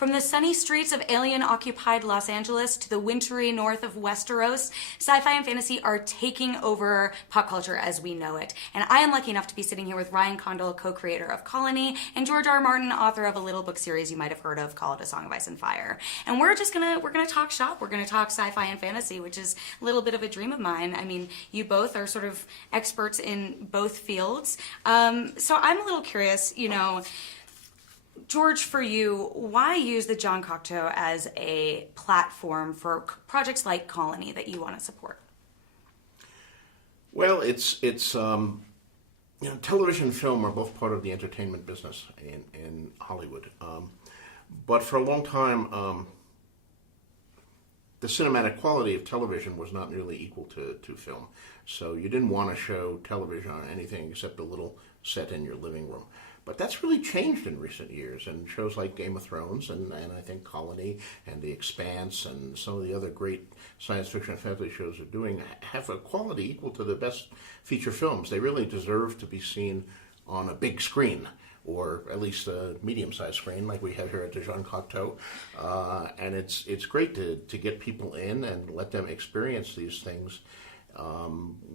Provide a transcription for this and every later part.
From the sunny streets of alien-occupied Los Angeles to the wintry north of Westeros, sci-fi and fantasy are taking over pop culture as we know it. And I am lucky enough to be sitting here with Ryan Condal, co-creator of Colony, and George R. R. Martin, author of a little book series you might have heard of called A Song of Ice and Fire. And we're gonna talk shop. We're gonna talk sci-fi and fantasy, which is a little bit of a dream of mine. I mean, you both are sort of experts in both fields. So I'm a little curious, George, for you, why use the John Cocteau as a platform for projects like Colony that you want to support? Well, it's television and film are both part of the entertainment business in Hollywood. But for a long time, the cinematic quality of television was not nearly equal to film. So you didn't want to show television on anything except a little set in your living room. But that's really changed in recent years, and shows like Game of Thrones and I think Colony and The Expanse and some of the other great science fiction and fantasy shows are doing have a quality equal to the best feature films. They really deserve to be seen on a big screen, or at least a medium-sized screen like we have here at the Jean Cocteau. And it's great to get people in and let them experience these things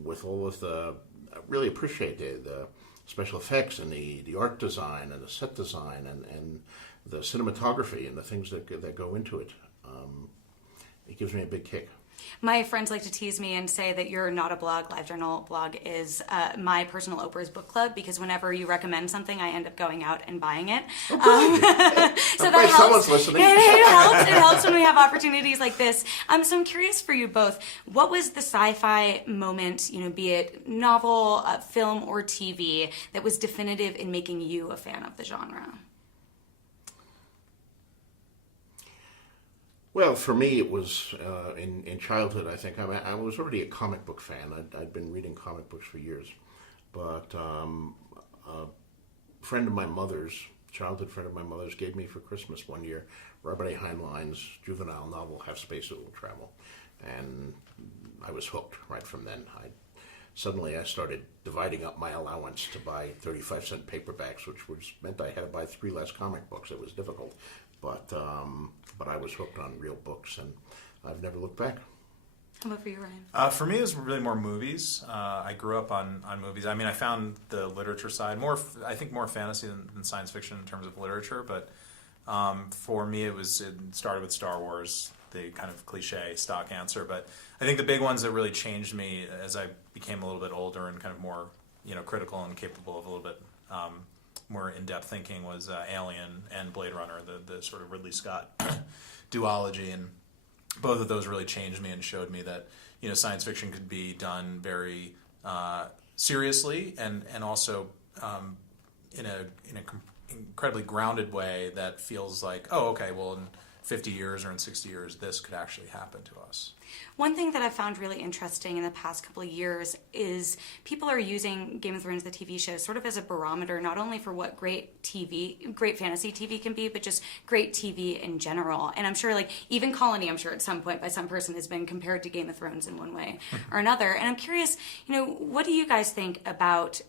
with all of the, I really appreciate the special effects and the art design and the set design and the cinematography and the things that go into it. It gives me a big kick. My friends like to tease me and say that you're not a blog. LiveJournal blog is my personal Oprah's book club, because whenever you recommend something, I end up going out and buying it. So that helps. Someone's listening. It helps when we have opportunities like this. So I'm curious for you both, what was the sci-fi moment, be it novel, film, or TV, that was definitive in making you a fan of the genre? Well, for me, it was in childhood, I think. I was already a comic book fan. I'd been reading comic books for years. But a friend of my mother's, childhood friend of my mother's, gave me for Christmas one year Robert A. Heinlein's juvenile novel, Have Space It Will Travel. And I was hooked right from then. Suddenly I started dividing up my allowance to buy 35-cent paperbacks, which meant I had to buy 3 less comic books. It was difficult. But I was hooked on real books, and I've never looked back. How about for you, Ryan? For me, it was really more movies. I grew up on movies. I mean, I found the literature side I think more fantasy than science fiction in terms of literature. But for me, it started with Star Wars, the kind of cliche stock answer. But I think the big ones that really changed me as I became a little bit older and kind of more, critical and capable of a little bit more in-depth thinking was Alien and Blade Runner, the sort of Ridley Scott duology, and both of those really changed me and showed me that science fiction could be done very seriously and also in a incredibly grounded way that feels like, oh, okay, well, in 50 years or in 60 years, this could actually happen to us. One thing that I've found really interesting in the past couple of years is people are using Game of Thrones, the TV show, sort of as a barometer, not only for what great fantasy TV can be, but just great TV in general. And I'm sure, even Colony, I'm sure at some point by some person has been compared to Game of Thrones in one way or another. And I'm curious, what do you guys think about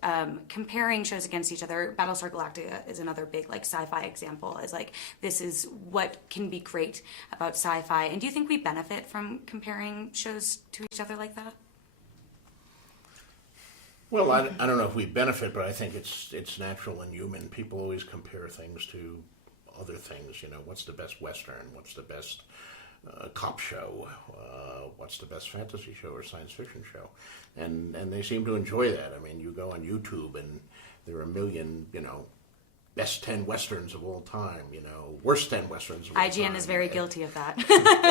comparing shows against each other? Battlestar Galactica is another big sci-fi example, as this is what can be great about sci-fi. And do you think we benefit from comparing shows to each other like that? Well, I don't know if we benefit, but I think it's natural and human. People always compare things to other things. What's the best Western? What's the best cop show? What's the best fantasy show or science fiction show? And they seem to enjoy that. I mean, you go on YouTube and there are a million, best 10 Westerns of all time, worst 10 Westerns of all time. IGN is very guilty of that.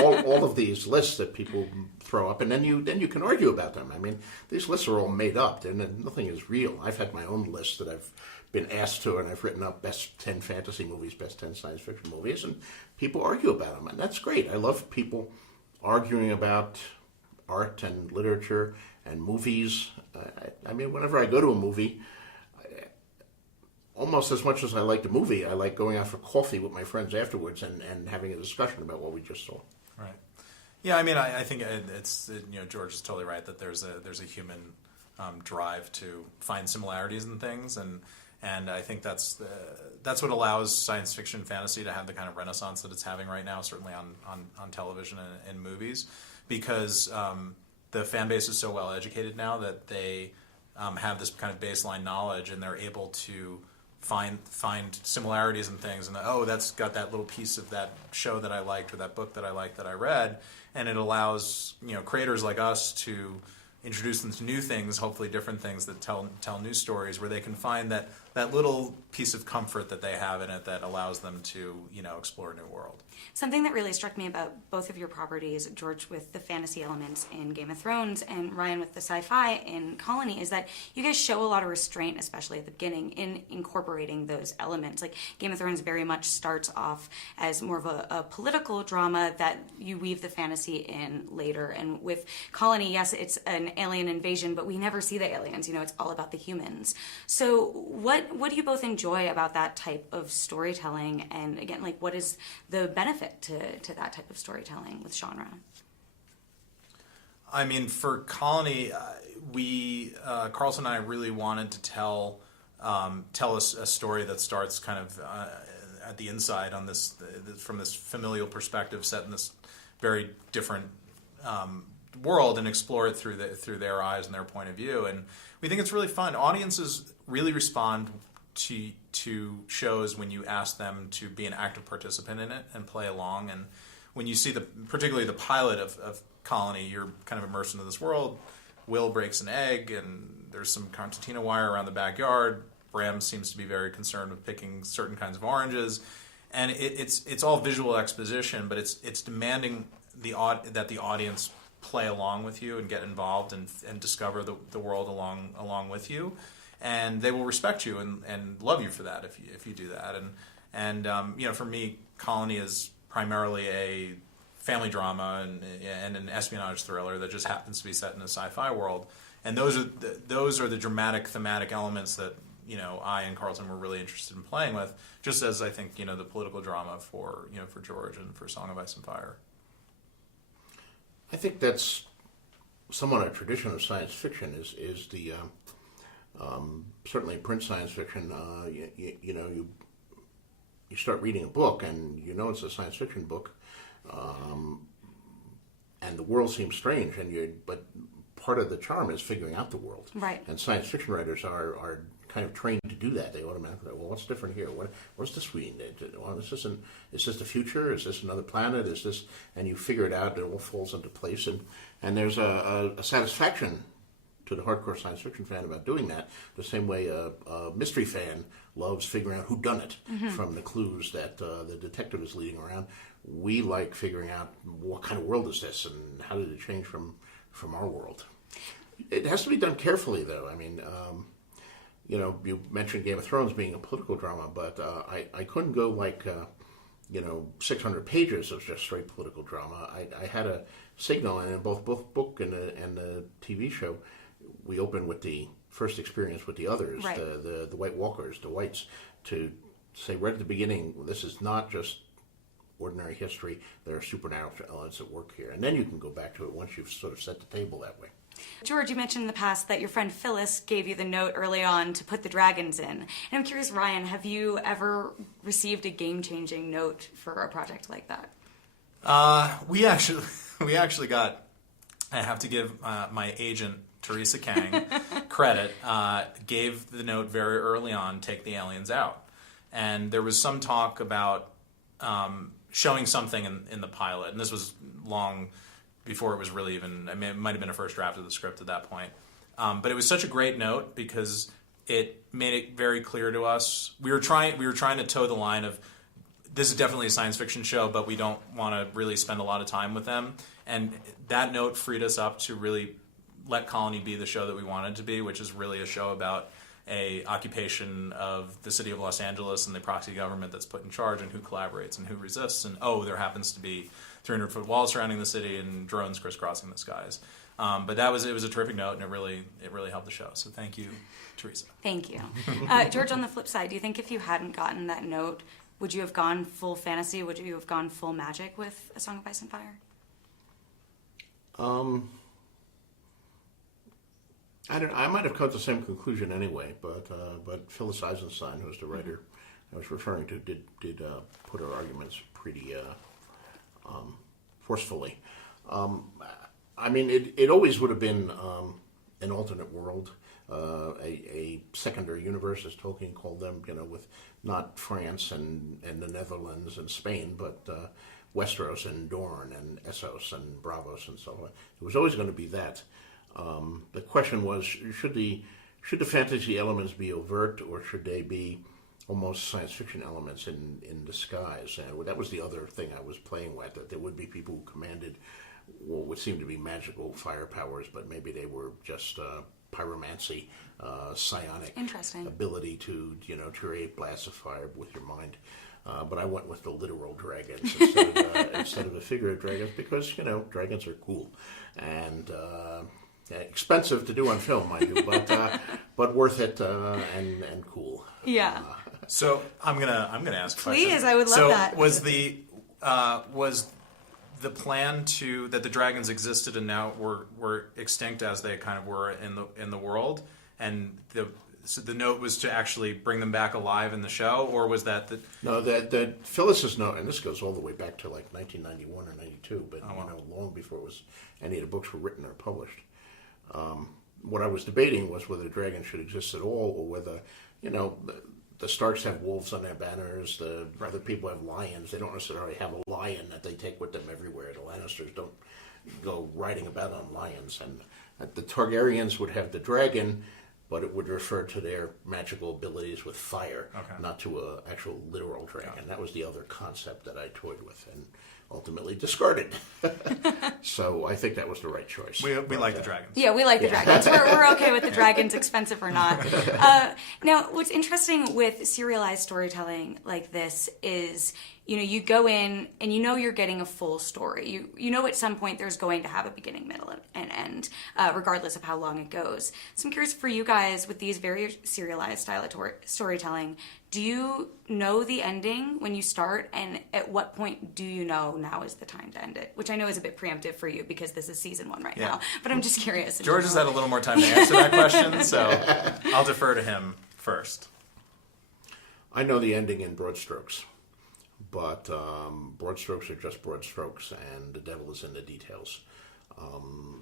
all of these lists that people throw up, and then you can argue about them. I mean, these lists are all made up, and nothing is real. I've had my own list that I've been asked to, and I've written up best 10 fantasy movies, best 10 science fiction movies, and people argue about them, and that's great. I love people arguing about art and literature and movies. I mean, whenever I go to a movie, almost as much as I like the movie, I like going out for coffee with my friends afterwards and having a discussion about what we just saw. Right. Yeah, I mean, I think it's George is totally right that there's a human drive to find similarities in things, and And I think that's what allows science fiction fantasy to have the kind of renaissance that it's having right now, certainly on television and movies, because the fan base is so well educated now that they have this kind of baseline knowledge, and they're able to find similarities in things, and that's got that little piece of that show that I liked, or that book that I liked that I read, and it allows creators like us to introduce them to new things, hopefully different things that tell new stories, where they can find that little piece of comfort that they have in it that allows them to explore a new world. Something that really struck me about both of your properties, George with the fantasy elements in Game of Thrones and Ryan with the sci-fi in Colony, is that you guys show a lot of restraint, especially at the beginning, in incorporating those elements. Like Game of Thrones very much starts off as more of a political drama that you weave the fantasy in later. And with Colony, yes, it's an alien invasion, but we never see the aliens. It's all about the humans. So what do you both enjoy about that type of storytelling? And again, like, what is the benefit to that type of storytelling with genre? I mean, for Colony, Carlton and I really wanted to tell us a story that starts kind of at the inside on this from this familial perspective, set in this very different world, and explore it through their eyes and their point of view. And we think it's really fun. Audiences really respond to shows when you ask them to be an active participant in it and play along. And when you see particularly the pilot of Colony, you're kind of immersed into this world. Will breaks an egg, and there's some concertina wire around the backyard. Bram seems to be very concerned with picking certain kinds of oranges, and it's all visual exposition, but it's demanding that the audience play along with you and get involved and discover the world along with you. And they will respect you and love you for that if you do that. And for me, Colony is primarily a family drama and an espionage thriller that just happens to be set in a sci-fi world. And those are the dramatic thematic elements that I and Carlton were really interested in playing with. Just as I think the political drama for George and for Song of Ice and Fire. I think that's somewhat a tradition of science fiction. Is the certainly print science fiction. You start reading a book and it's a science fiction book, and the world seems strange, but part of the charm is figuring out the world. Right. And science fiction writers are kind of trained to do that. They automatically, well, what's different here? What's this mean? Is this the future? Is this another planet? Is this? And you figure it out. It all falls into place, and there's a satisfaction to the hardcore science fiction fan about doing that, the same way a mystery fan loves figuring out who done it from the clues that the detective is leading around. We like figuring out what kind of world is this and how did it change from our world. It has to be done carefully, though. I mean, you mentioned Game of Thrones being a political drama, but I couldn't go 600 pages of just straight political drama. I had a signal, and in both book and the TV show, we open with the first experience with the others, right. the White Walkers, the Whites, to say right at the beginning, this is not just ordinary history. There are supernatural elements at work here. And then you can go back to it once you've sort of set the table that way. George, you mentioned in the past that your friend Phyllis gave you the note early on to put the dragons in. And I'm curious, Ryan, have you ever received a game-changing note for a project like that? We actually got, I have to give my agent, Teresa Kang, credit, gave the note very early on, take the aliens out. And there was some talk about showing something in the pilot, and this was long before it was really even, I mean, it might have been a first draft of the script at that point. But it was such a great note because it made it very clear to us. We were trying to toe the line of, this is definitely a science fiction show, but we don't want to really spend a lot of time with them. And that note freed us up to really let Colony be the show that we wanted it to be, which is really a show about a occupation of the city of Los Angeles and the proxy government that's put in charge, and who collaborates and who resists. And there happens to be 300-foot walls surrounding the city and drones crisscrossing the skies. But it was a terrific note, and it really helped the show. So thank you, Teresa. Thank you. George, on the flip side, do you think if you hadn't gotten that note, would you have gone full fantasy? Would you have gone full magic with A Song of Ice and Fire? I might have come to the same conclusion anyway, but Phyllis Eisenstein, who's the writer I was referring to, did put her arguments pretty forcefully. I mean, it always would have been an alternate world, a secondary universe, as Tolkien called them. With not France and the Netherlands and Spain, but Westeros and Dorne and Essos and Bravos and so on. It was always going to be that. The question was, should the fantasy elements be overt, or should they be almost science fiction elements in disguise? And that was the other thing I was playing with, that there would be people who commanded what would seem to be magical fire powers, but maybe they were just pyromancy, psionic Interesting. ability to create blasts of fire with your mind. But I went with the literal dragons instead of the figurative dragons, because dragons are cool and expensive to do on film, mind you, but worth it and cool. Yeah. So I'm gonna ask a question. Please, I would love that. Was the plan that the dragons existed and now were extinct as they kind of were in the world, and so the note was to actually bring them back alive in the show, or was that the... No, that Phyllis's note, and this goes all the way back to like 1991 or 92, but long before any of the books were written or published. What I was debating was whether dragons should exist at all, or whether, the Starks have wolves on their banners, the other people have lions. They don't necessarily have a lion that they take with them everywhere. The Lannisters don't go riding about on lions. And the Targaryens would have the dragon, but it would refer to their magical abilities with fire, not to an actual literal dragon. That was the other concept that I toyed with and ultimately discarded. So I think that was the right choice. We like the dragons. Yeah, we like the dragons. We're okay with the dragons, expensive or not. Now, what's interesting with serialized storytelling like this is, you go in and you're getting a full story. You know at some point there's going to have a beginning, middle, and end, regardless of how long it goes. So I'm curious for you guys, with these very serialized style of storytelling, do you know the ending when you start, and at what point do you know now is the time to end it? Which I know is a bit preemptive for you because this is season 1 right now, but I'm just curious. George has had a little more time to answer that question, so I'll defer to him first. I know the ending in broad strokes, but broad strokes are just broad strokes, and the devil is in the details.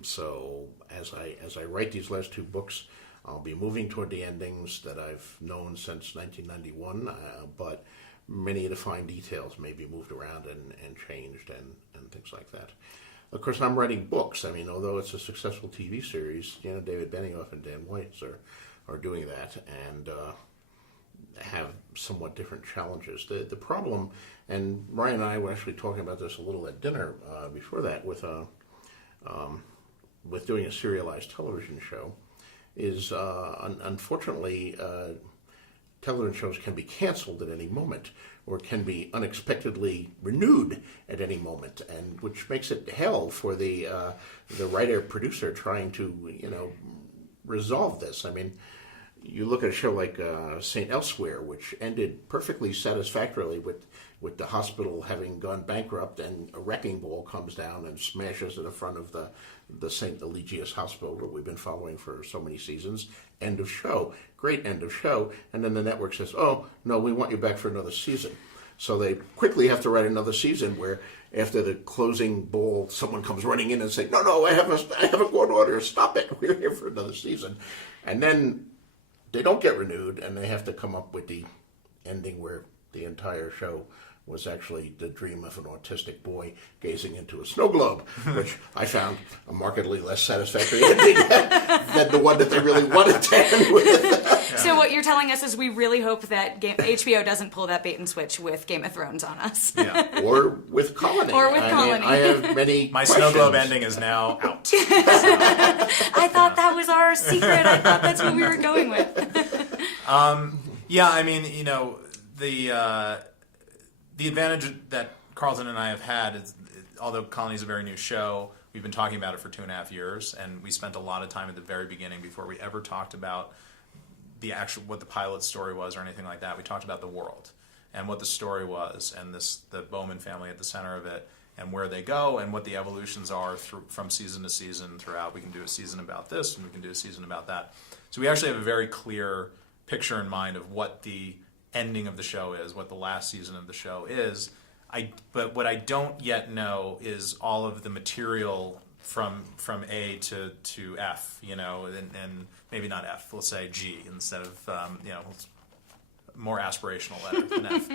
So as I write these last 2 books, I'll be moving toward the endings that I've known since 1991, but many of the fine details may be moved around and changed and things like that. Of course, I'm writing books. I mean, although it's a successful TV series, David Benioff and Dan White are doing that and have somewhat different challenges. The problem, and Ryan and I were actually talking about this a little at dinner before that, with doing a serialized television show, is unfortunately television shows can be canceled at any moment, or can be unexpectedly renewed at any moment, and which makes it hell for the writer producer trying to resolve this. I mean, you look at a show like St. Elsewhere, which ended perfectly satisfactorily with the hospital having gone bankrupt, and a wrecking ball comes down and smashes in the front of the St. Eligius Hospital that we've been following for so many seasons. End of show. Great end of show. And then the network says, oh, no, we want you back for another season. So they quickly have to write another season where after the closing ball, someone comes running in and saying, no, I have a court order. Stop it. We're here for another season. And then they don't get renewed, and they have to come up with the ending where the entire show was actually the dream of an autistic boy gazing into a snow globe, which I found a markedly less satisfactory ending than the one that they really wanted to end with. So what you're telling us is we really hope that HBO doesn't pull that bait and switch with Game of Thrones on us. Yeah. Or with Colony. Colony. I have many My questions. snow globe ending is now out. I thought that was our secret. I thought that's what we were going with. Yeah, I mean, the advantage that Carlton and I have had is, although Colony is a very new show, we've been talking about it for 2.5 years, and we spent a lot of time at the very beginning before we ever talked about what the pilot story was or anything like that. We talked about the world, and what the story was, and the Bowman family at the center of it, and where they go, and what the evolutions are from season to season throughout. We can do a season about this, and we can do a season about that. So we actually have a very clear picture in mind of what the ending of the show is, what the last season of the show is. But what I don't yet know is all of the material from A to F, and maybe not F, let's say G instead of more aspirational letter than F.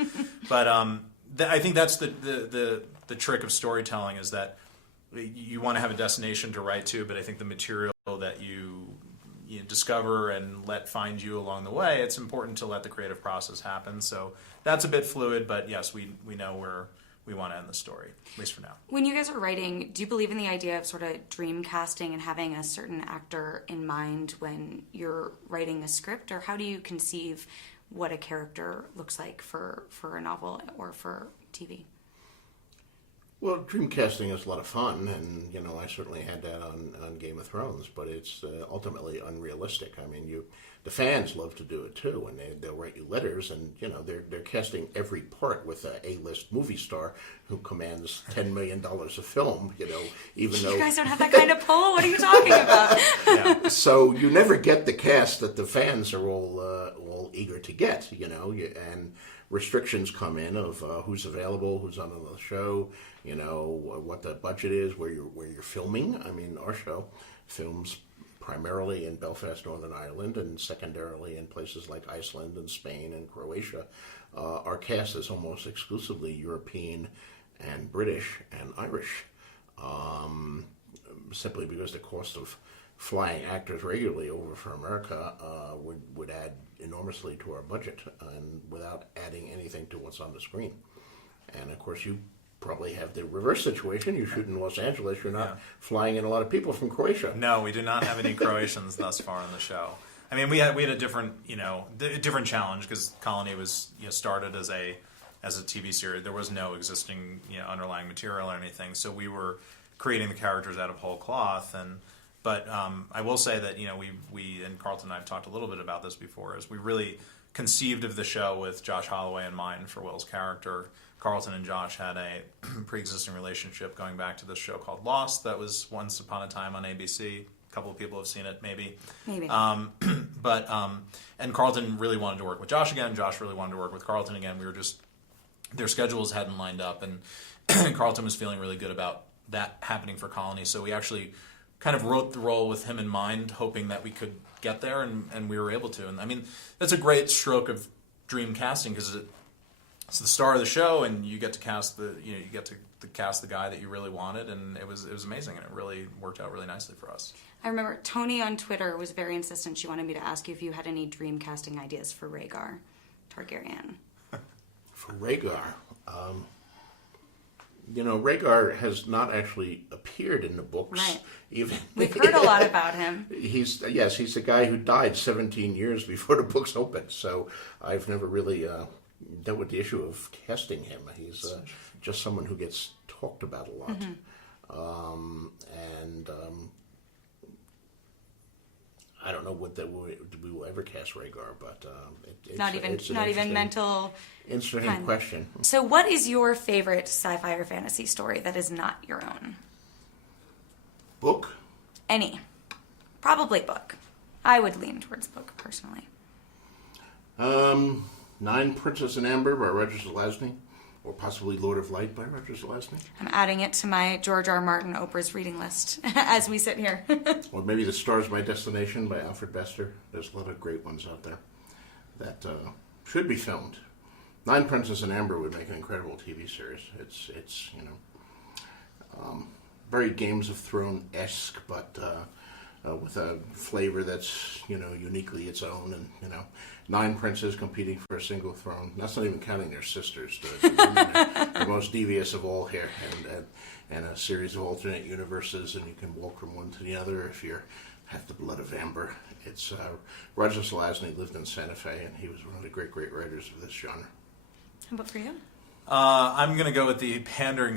But I think that's the trick of storytelling, is that you want to have a destination to write to, but I think the material that you discover and let find you along the way, it's important to let the creative process happen. So that's a bit fluid, but yes, we know where we want to end the story, at least for now. When you guys are writing, do you believe in the idea of sort of dream casting and having a certain actor in mind when you're writing a script, or how do you conceive what a character looks like for a novel or for TV? Well, dreamcasting is a lot of fun, and I certainly had that on Game of Thrones, but it's ultimately unrealistic. I mean, the fans love to do it too, and they'll write you letters, and they're casting every part with a A-list movie star who commands $10 million a film. Even though you guys don't have that kind of pull. What are you talking about? Yeah. So you never get the cast that the fans are all eager to get. And restrictions come in of who's available, who's on the show, what the budget is, where you're filming. I mean, our show films primarily in Belfast, Northern Ireland, and secondarily in places like Iceland and Spain and Croatia. Our cast is almost exclusively European and British and Irish, simply because the cost of flying actors regularly over for America would add enormously to our budget, and without adding anything to what's on the screen. And of course, you probably have the reverse situation. You shoot in Los Angeles, you're not flying in a lot of people from Croatia. No, we do not have any Croatians thus far on the show. I mean, we had a different different challenge, because Colony was started as a TV series. There was no existing underlying material or anything, so we were creating the characters out of whole cloth. But I will say that we and Carlton and I have talked a little bit about this before, is we really conceived of the show with Josh Holloway in mind for Will's character. Carlton and Josh had a pre-existing relationship going back to this show called Lost that was once upon a time on ABC. A couple of people have seen it, maybe. And Carlton really wanted to work with Josh again. Josh really wanted to work with Carlton again. Their schedules hadn't lined up, and Carlton was feeling really good about that happening for Colony. So we actually kind of wrote the role with him in mind, hoping that we could get there, and we were able to. And I mean, that's a great stroke of dream casting, because it's the star of the show, and you get to cast cast the guy that you really wanted, and it was amazing, and it really worked out really nicely for us. I remember Tony on Twitter was very insistent. She wanted me to ask you if you had any dream casting ideas for Rhaegar Targaryen. For Rhaegar, Rhaegar has not actually appeared in the books. Right. Even We've heard a lot about him. He's the guy who died 17 years before the books opened. So I've never really dealt with the issue of casting him. He's just someone who gets talked about a lot. I don't know we will ever cast Rhaegar, but it's Not even mental. Interesting question. So, what is your favorite sci-fi or fantasy story that is not your own? Book? Any, probably book. I would lean towards book personally. Nine Princes in Amber by Roger Zelazny, or possibly Lord of Light by Roger Zelazny. I'm adding it to my George R. Martin Oprah's reading list as we sit here. Or maybe The Stars My Destination by Alfred Bester. There's a lot of great ones out there that should be filmed. Nine Princes in Amber would make an incredible TV series. It's very Games of Thrones-esque, but with a flavor that's uniquely its own, and nine princes competing for a single throne. That's not even counting their sisters, the most devious of all here, and a series of alternate universes, and you can walk from one to the other if you have the blood of Amber. It's Roger Zelazny lived in Santa Fe, and he was one of the great writers of this genre. How about for you? I'm going to go with the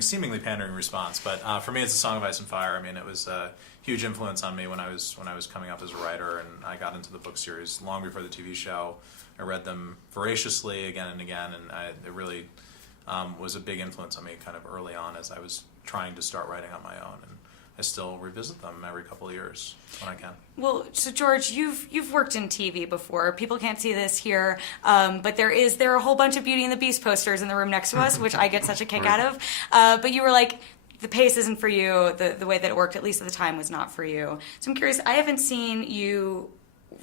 seemingly pandering response, but for me, it's A Song of Ice and Fire. I mean, it was a huge influence on me when I was coming up as a writer, and I got into the book series long before the TV show. I read them voraciously again and again, and it really was a big influence on me kind of early on as I was trying to start writing on my own. And I still revisit them every couple of years when I can. Well, so George, you've worked in TV before. People can't see this here, but there are a whole bunch of Beauty and the Beast posters in the room next to us, which I get such a kick out of. But you were like, the pace isn't for you. The way that it worked, at least at the time, was not for you. So I'm curious. I haven't seen you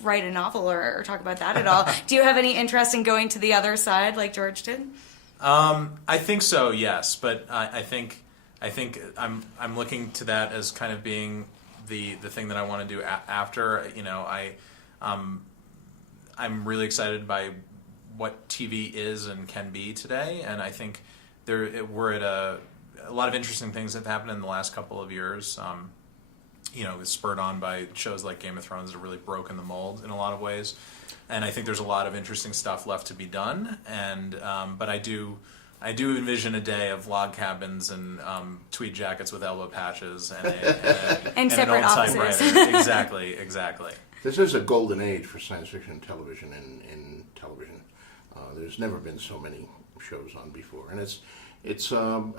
write a novel or talk about that at all. Do you have any interest in going to the other side like George did? I think so, yes, but I think I'm looking to that as kind of being the thing that I want to do after. You know, I'm really excited by what TV is and can be today, and I think we're at a lot of interesting things that have happened in the last couple of years. You know, it's spurred on by shows like Game of Thrones that have really broken the mold in a lot of ways, and I think there's a lot of interesting stuff left to be done. And but I do envision a day of log cabins and tweed jackets with elbow patches and and separate an old offices. typewriter. Exactly. This is a golden age for science fiction television in television. There's never been so many shows on before, and it's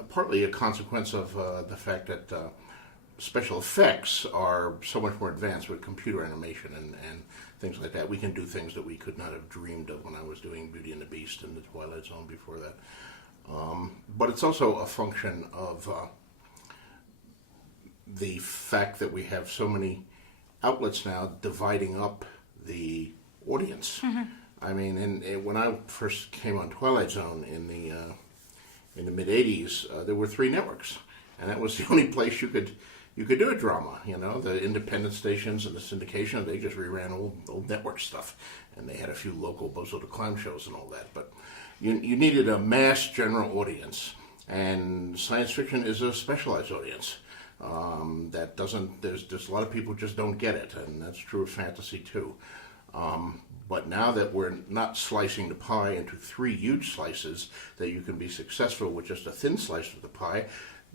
partly a consequence of the fact that special effects are so much more advanced with computer animation and things like that. We can do things that we could not have dreamed of when I was doing Beauty and the Beast and the Twilight Zone before that. But it's also a function of the fact that we have so many outlets now dividing up the audience. Mm-hmm. I mean, when I first came on Twilight Zone in the mid '80s, there were 3 networks, and that was the only place you could do a drama. You know, the independent stations and the syndication, they just reran old network stuff, and they had a few local Bozo the Clown shows and all that. But you needed a mass general audience, and science fiction is a specialized audience. That doesn't. There's a lot of people who just don't get it, and that's true of fantasy too. But now that we're not slicing the pie into 3 huge slices, that you can be successful with just a thin slice of the pie,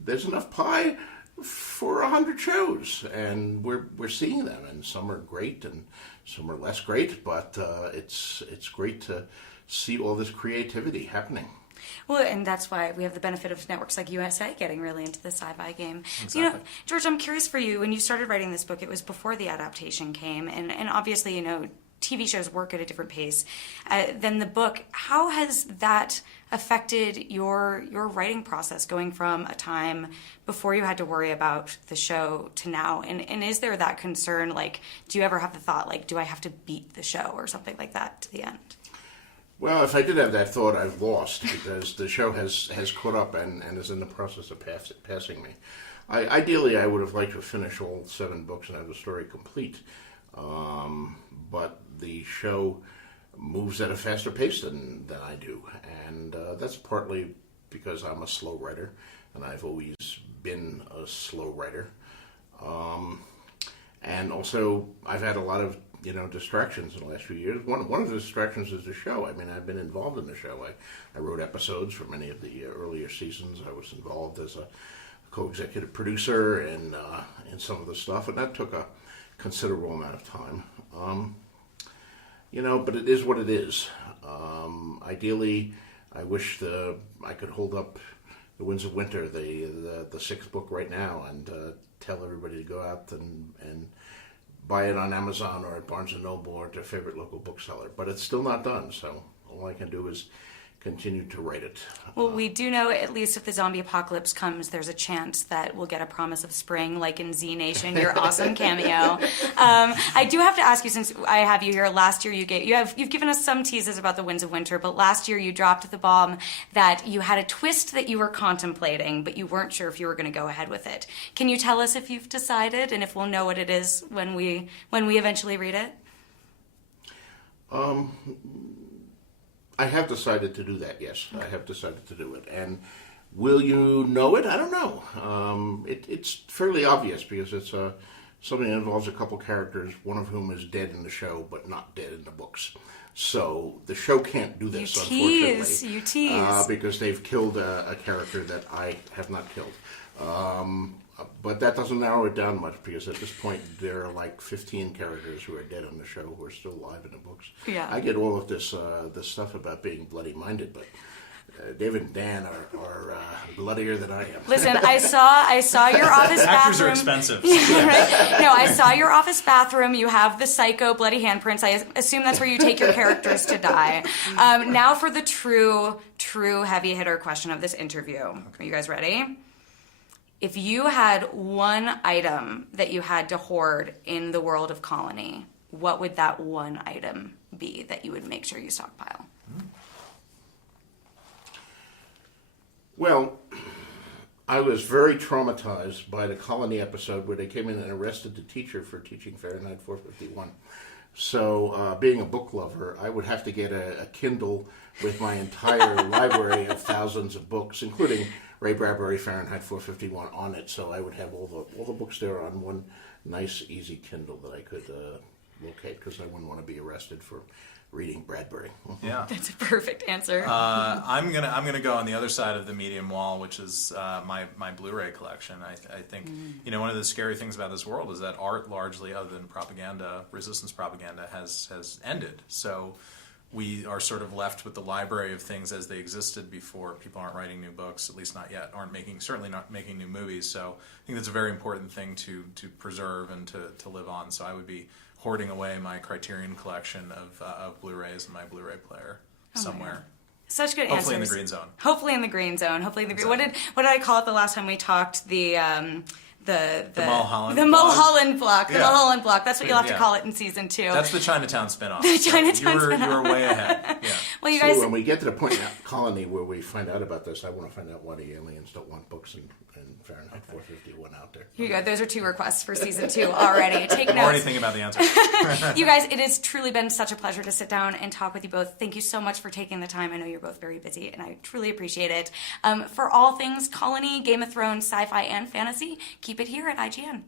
there's enough pie for 100 shows, and we're seeing them, and some are great and some are less great, but it's great to see all this creativity happening. Well, and that's why we have the benefit of networks like USA getting really into the sci-fi game. Exactly. You know, George, I'm curious for you, when you started writing this book, it was before the adaptation came, and obviously, you know, TV shows work at a different pace than the book. How has that affected your writing process, going from a time before you had to worry about the show to now? And is there that concern, like, do you ever have the thought, like, do I have to beat the show or something like that to the end? Well, if I did have that thought, I've lost, because the show has caught up and is in the process of passing me. Ideally, I would have liked to finish all 7 books and have the story complete. But the show moves at a faster pace than I do. And that's partly because I'm a slow writer, and I've always been a slow writer. And also, I've had a lot of distractions in the last few years. One of the distractions is the show. I mean, I've been involved in the show. I wrote episodes for many of the earlier seasons. I was involved as a co-executive producer in some of the stuff, and that took a considerable amount of time. But it is what it is. Ideally, I wish I could hold up The Winds of Winter, the 6th book right now, and tell everybody to go out and buy it on Amazon or at Barnes & Noble or at their favorite local bookseller. But it's still not done, so all I can do is continue to write it. Well, we do know, at least if the zombie apocalypse comes, there's a chance that we'll get a promise of spring, like in Z Nation, your awesome cameo. I do have to ask you, since I have you here, last year you've given us some teases about the Winds of Winter, but last year you dropped the bomb that you had a twist that you were contemplating, but you weren't sure if you were going to go ahead with it. Can you tell us if you've decided, and if we'll know what it is when we eventually read it? I have decided to do that, yes. I have decided to do it. And will you know it? I don't know. It's fairly obvious, because it's something that involves a couple characters, one of whom is dead in the show but not dead in the books. So the show can't do this, You tease. because they've killed a character that I have not killed. But that doesn't narrow it down much, because at this point there are like 15 characters who are dead on the show who are still alive in the books. Yeah. I get all of this stuff about being bloody-minded, but David and Dan are bloodier than I am. Listen, I saw your office bathroom. Actors are expensive. Right? No, I saw your office bathroom. You have the psycho bloody handprints. I assume that's where you take your characters to die. Now for the true heavy hitter question of this interview. Are you guys ready? If you had one item that you had to hoard in the world of Colony, what would that one item be that you would make sure you stockpile? Well, I was very traumatized by the Colony episode where they came in and arrested the teacher for teaching Fahrenheit 451. So, being a book lover, I would have to get a Kindle with my entire library of thousands of books, including Ray Bradbury, Fahrenheit 451 on it. So I would have all the books there on one nice, easy Kindle that I could locate, because I wouldn't want to be arrested for reading Bradbury. Yeah. That's a perfect answer. I'm gonna go on the other side of the medium wall, which is my Blu-ray collection. I think one of the scary things about this world is that art, largely other than propaganda, resistance propaganda, has ended. So we are sort of left with the library of things as they existed before. People aren't writing new books, at least not yet. Certainly not making new movies. So I think that's a very important thing to preserve and to live on. So I would be hoarding away my Criterion collection of Blu-rays and my Blu-ray player somewhere. Such good Hopefully in the answers. green zone. Hopefully in the green zone. Hopefully in the green. What did I call it the last time we talked? The Mulholland the block. Mulholland block. The Yeah. Mulholland block. That's what you'll have to Yeah. call it in season 2. That's the Chinatown spinoff. The Chinatown you spinoff. were way ahead. Yeah. Well, you So guys. when we get to the point in Colony where we find out about this, I want to find out why the aliens don't want books and Fahrenheit 451 out there. Here you go. Those are 2 requests for season 2 already. Take I'm already notes. thinking about the answer. You guys, it has truly been such a pleasure to sit down and talk with you both. Thank you so much for taking the time. I know you're both very busy, and I truly appreciate it. For all things Colony, Game of Thrones, sci-fi, and fantasy, keep it here at IGN.